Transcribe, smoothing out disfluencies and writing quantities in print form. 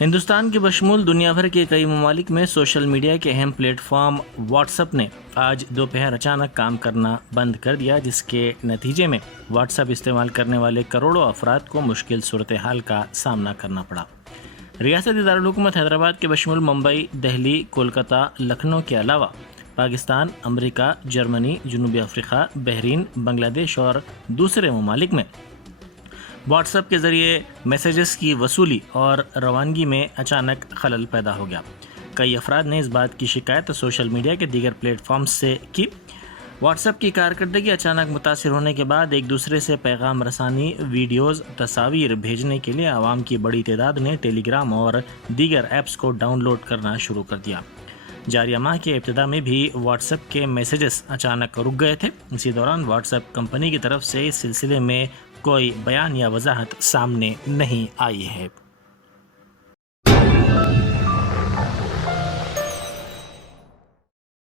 ہندوستان کے بشمول دنیا بھر کے کئی ممالک میں سوشل میڈیا کے اہم پلیٹ فارم واٹس ایپ نے آج دوپہر اچانک کام کرنا بند کر دیا، جس کے نتیجے میں واٹس ایپ استعمال کرنے والے کروڑوں افراد کو مشکل صورتحال کا سامنا کرنا پڑا۔ ریاستی دارالحکومت حیدرآباد کے بشمول ممبئی، دہلی، کولکتہ، لکھنؤ کے علاوہ پاکستان، امریکہ، جرمنی، جنوبی افریقہ، بحرین، بنگلہ دیش اور دوسرے ممالک میں واٹس ایپ کے ذریعے میسیجز کی وصولی اور روانگی میں اچانک خلل پیدا ہو گیا۔ کئی افراد نے اس بات کی شکایت سوشل میڈیا کے دیگر پلیٹ فارمز سے کی۔ واٹس ایپ کی کارکردگی اچانک متاثر ہونے کے بعد ایک دوسرے سے پیغام رسانی، ویڈیوز، تصاویر بھیجنے کے لیے عوام کی بڑی تعداد نے ٹیلی گرام اور دیگر ایپس کو ڈاؤن لوڈ کرنا شروع کر دیا۔ جاریہ ماہ کے ابتدا میں بھی واٹس ایپ کے میسیجز اچانک رک گئے تھے۔ اسی دوران واٹس ایپ کمپنی کی طرف سے اس سلسلے میں کوئی بیان یا وضاحت سامنے نہیں آئی ہے۔